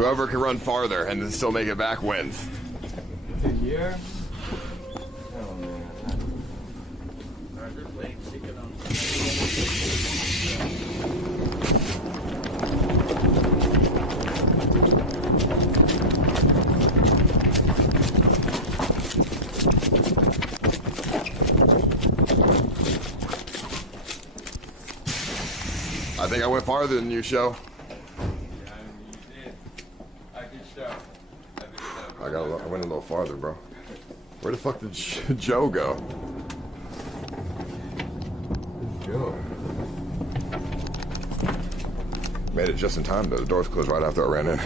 Whoever can run farther and then still make it back wins. Here. I think I went farther than you, Show. I went a little farther, bro. Where the fuck did Joe go? Joe. Made it just in time though. The doors closed right after I ran in.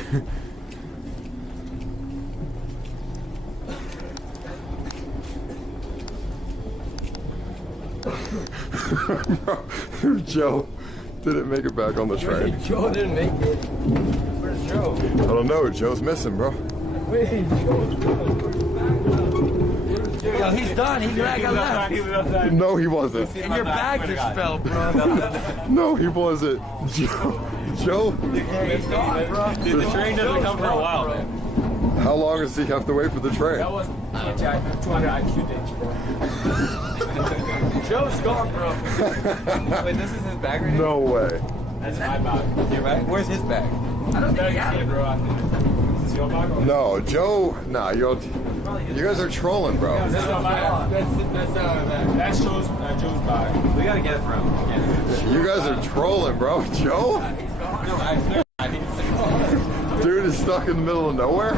Bro, Joe didn't make it back on the train. Joe didn't make it. Where's Joe? I don't know. Joe's missing, bro. Wait, Joe's Yo, he's done. He dragged left. No, he wasn't. And your bag just fell, bro. No, he wasn't. Joe. He's gone, bro. Dude, the train doesn't come for a while, man. How long does he have to wait for the train? That was 200 IQ days, bro. Joe's gone, bro. Wait, this is his bag right here? No way. That's my bag. Your bag? Where's his bag? I don't think he has it, bro. Is this your bag? Or No, Joe. Nah, you guys are trolling, bro. That's not my bag. That's Joe's bag. We gotta get it from him. You guys are trolling, bro. Joe? No, I Dude is stuck in the middle of nowhere.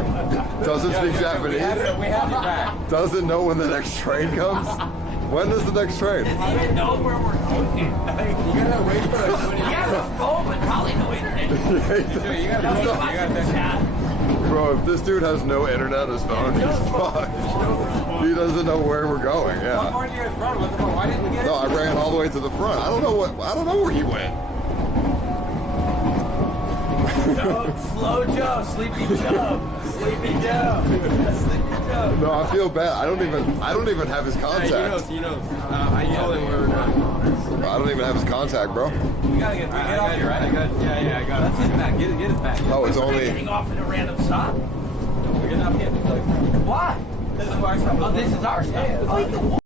Doesn't speak Japanese. We have your bag. Doesn't know when the next train comes. When is the next train? Doesn't even know where we're going. You gotta wait for the He has a phone, but probably no internet. Dude, you gotta Chat. Bro, if this dude has no internet on his phone, he's fucked. He doesn't know where we're going. Yeah. Why didn't we get it? No, I ran all the way to the front. I don't know where he went. Slow Joe, Sleepy Joe, Sleepy Joe, Sleepy Joe. No, I feel bad. I don't even have his contact. He knows. I told him where we're going. I don't even have his contact, bro. You gotta get off here, right? I got it. That's his bag. Get his bag. Oh, it's only. Getting off at a random stop. We're getting off here. Why? This is our stuff. Oh, this is our stuff. Oh, you can walk.